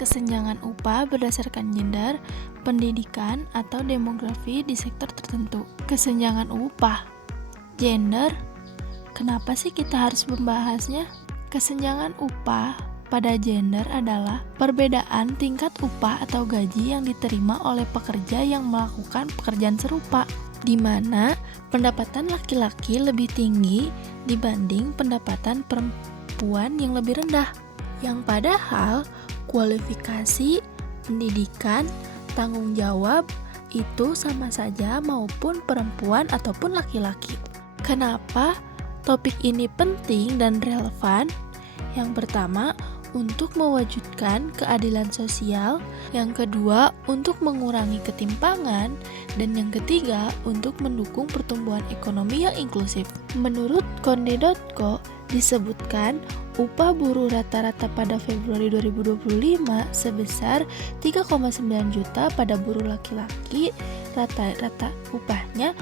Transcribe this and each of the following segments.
kesenjangan upah berdasarkan gender, pendidikan, atau demografi di sektor tertentu. Kesenjangan upah, gender, kenapa sih kita harus membahasnya? Kesenjangan upah pada gender adalah perbedaan tingkat upah atau gaji yang diterima oleh pekerja yang melakukan pekerjaan serupa, di mana pendapatan laki-laki lebih tinggi dibanding pendapatan perempuan yang lebih rendah, yang padahal kualifikasi, pendidikan, tanggung jawab itu sama saja maupun perempuan ataupun laki-laki. Kenapa topik ini penting dan relevan? Yang pertama, untuk mewujudkan keadilan sosial, yang kedua, untuk mengurangi ketimpangan, dan yang ketiga, untuk mendukung pertumbuhan ekonomi yang inklusif. Menurut Konde.co, disebutkan upah buruh rata-rata pada Februari 2025 sebesar 3,9 juta pada buruh laki-laki, rata-rata upahnya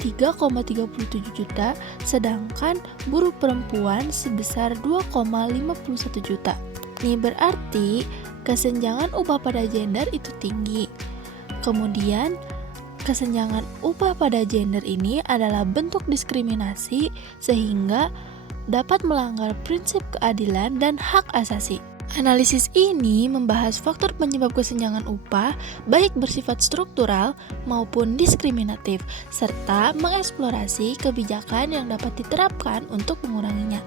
3,37 juta, sedangkan buruh perempuan sebesar 2,51 juta. Ini berarti kesenjangan upah pada gender itu tinggi. Kemudian, kesenjangan upah pada gender ini adalah bentuk diskriminasi sehingga dapat melanggar prinsip keadilan dan hak asasi. Analisis ini membahas faktor penyebab kesenjangan upah, baik bersifat struktural maupun diskriminatif, serta mengeksplorasi kebijakan yang dapat diterapkan untuk menguranginya.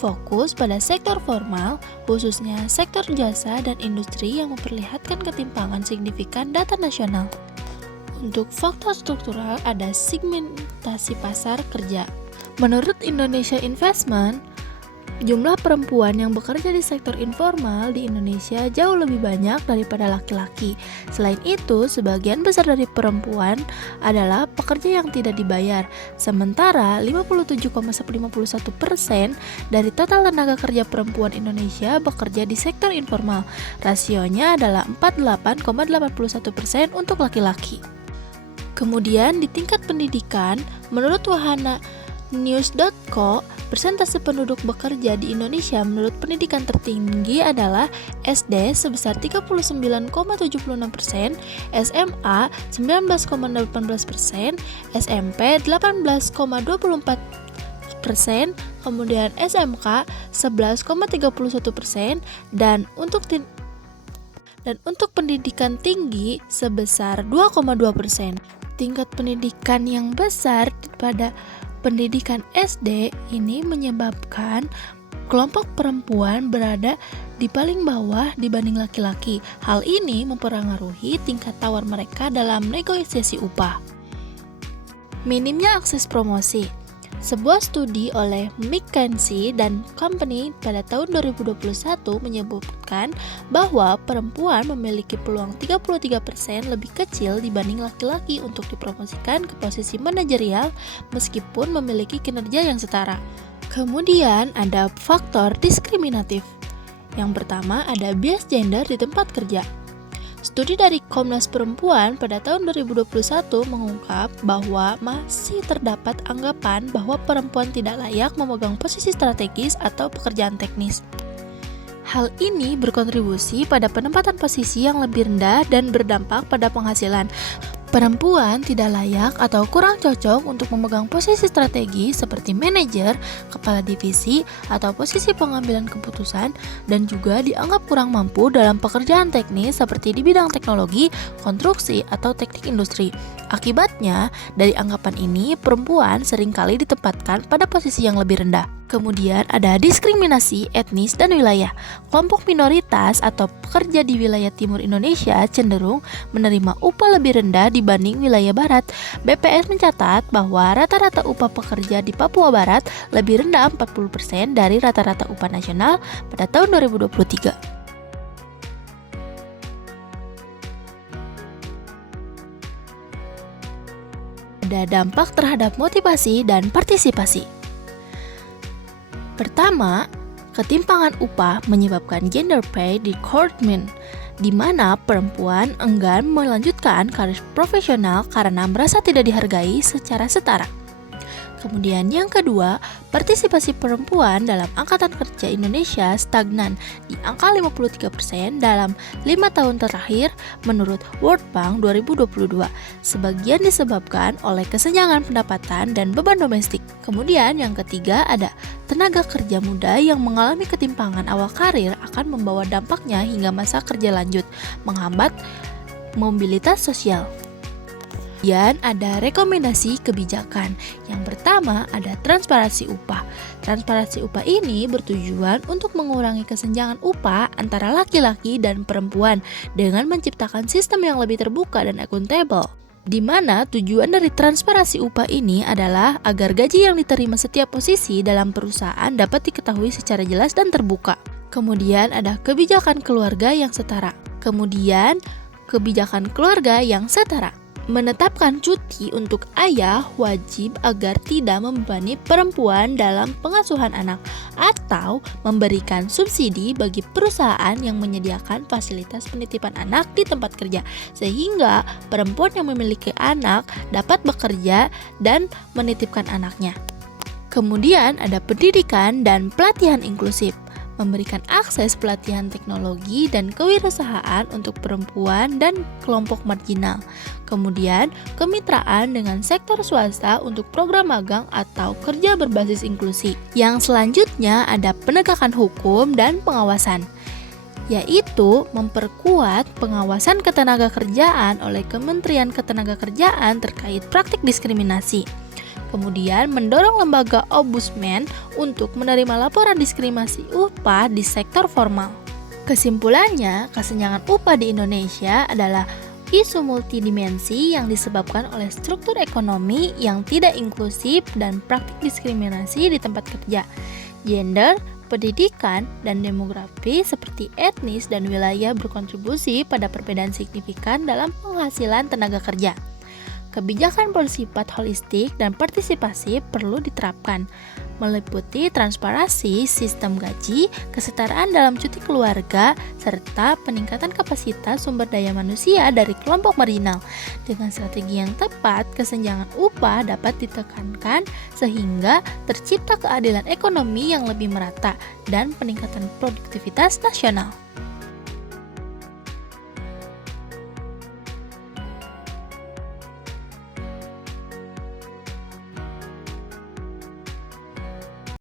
Fokus pada sektor formal, khususnya sektor jasa dan industri yang memperlihatkan ketimpangan signifikan data nasional. Untuk faktor struktural ada segmentasi pasar kerja. Menurut Indonesia Investment, jumlah perempuan yang bekerja di sektor informal di Indonesia jauh lebih banyak daripada laki-laki. Selain itu, sebagian besar dari perempuan adalah pekerja yang tidak dibayar. Sementara 57,51% dari total tenaga kerja perempuan Indonesia bekerja di sektor informal. Rasionya adalah 48,81% untuk laki-laki. Kemudian di tingkat pendidikan, menurut Wahana News.co, persentase penduduk bekerja di Indonesia menurut pendidikan tertinggi adalah SD sebesar 39,76%, SMA 19,18%, SMP 18,24%, kemudian SMK 11,31%, dan untuk pendidikan tinggi sebesar 2,2%. Tingkat pendidikan yang besar pada pendidikan SD ini menyebabkan kelompok perempuan berada di paling bawah dibanding laki-laki. Hal ini mempengaruhi tingkat tawar mereka dalam negosiasi upah. Minimnya akses promosi. Sebuah studi oleh McKinsey dan Company pada tahun 2021 menyebutkan bahwa perempuan memiliki peluang 33% lebih kecil dibanding laki-laki untuk dipromosikan ke posisi manajerial meskipun memiliki kinerja yang setara. Kemudian ada faktor diskriminatif. Yang pertama ada bias gender di tempat kerja. Studi dari Komnas Perempuan pada tahun 2021 mengungkap bahwa masih terdapat anggapan bahwa perempuan tidak layak memegang posisi strategis atau pekerjaan teknis. Hal ini berkontribusi pada penempatan posisi yang lebih rendah dan berdampak pada penghasilan. Perempuan tidak layak atau kurang cocok untuk memegang posisi strategi seperti manajer, kepala divisi, atau posisi pengambilan keputusan, dan juga dianggap kurang mampu dalam pekerjaan teknis seperti di bidang teknologi, konstruksi, atau teknik industri. Akibatnya, dari anggapan ini, perempuan seringkali ditempatkan pada posisi yang lebih rendah. Kemudian ada diskriminasi etnis dan wilayah. Kelompok minoritas atau pekerja di wilayah timur Indonesia cenderung menerima upah lebih rendah dibanding wilayah barat. BPS mencatat bahwa rata-rata upah pekerja di Papua Barat lebih rendah 40% dari rata-rata upah nasional pada tahun 2023. Ada dampak terhadap motivasi dan partisipasi. Pertama, ketimpangan upah menyebabkan gender pay discrimination, di mana perempuan enggan melanjutkan karir profesional karena merasa tidak dihargai secara setara. Kemudian yang kedua, partisipasi perempuan dalam angkatan kerja Indonesia stagnan di angka 53% dalam 5 tahun terakhir menurut World Bank 2022. Sebagian disebabkan oleh kesenjangan pendapatan dan beban domestik. Kemudian yang ketiga ada tenaga kerja muda yang mengalami ketimpangan awal karir akan membawa dampaknya hingga masa kerja lanjut, menghambat mobilitas sosial. Kemudian ada rekomendasi kebijakan. Yang pertama ada transparansi upah. Transparansi upah ini bertujuan untuk mengurangi kesenjangan upah antara laki-laki dan perempuan dengan menciptakan sistem yang lebih terbuka dan akuntabel. Di mana tujuan dari transparansi upah ini adalah agar gaji yang diterima setiap posisi dalam perusahaan dapat diketahui secara jelas dan terbuka. Kemudian ada kebijakan keluarga yang setara. Kemudian kebijakan keluarga yang setara. Menetapkan cuti untuk ayah wajib agar tidak membebani perempuan dalam pengasuhan anak atau memberikan subsidi bagi perusahaan yang menyediakan fasilitas penitipan anak di tempat kerja sehingga perempuan yang memiliki anak dapat bekerja dan menitipkan anaknya. Kemudian ada pendidikan dan pelatihan inklusif. Memberikan akses pelatihan teknologi dan kewirausahaan untuk perempuan dan kelompok marginal. Kemudian, kemitraan dengan sektor swasta untuk program magang atau kerja berbasis inklusi. Yang selanjutnya ada penegakan hukum dan pengawasan, yaitu memperkuat pengawasan ketenagakerjaan oleh Kementerian Ketenagakerjaan terkait praktik diskriminasi. Kemudian mendorong lembaga ombudsman untuk menerima laporan diskriminasi upah di sektor formal. Kesimpulannya, kesenjangan upah di Indonesia adalah isu multidimensi yang disebabkan oleh struktur ekonomi yang tidak inklusif dan praktik diskriminasi di tempat kerja, gender, pendidikan, dan demografi seperti etnis dan wilayah berkontribusi pada perbedaan signifikan dalam penghasilan tenaga kerja. Kebijakan bersifat holistik dan partisipasi perlu diterapkan, meliputi transparansi sistem gaji, kesetaraan dalam cuti keluarga, serta peningkatan kapasitas sumber daya manusia dari kelompok marginal. Dengan strategi yang tepat, kesenjangan upah dapat ditekankan sehingga tercipta keadilan ekonomi yang lebih merata dan peningkatan produktivitas nasional.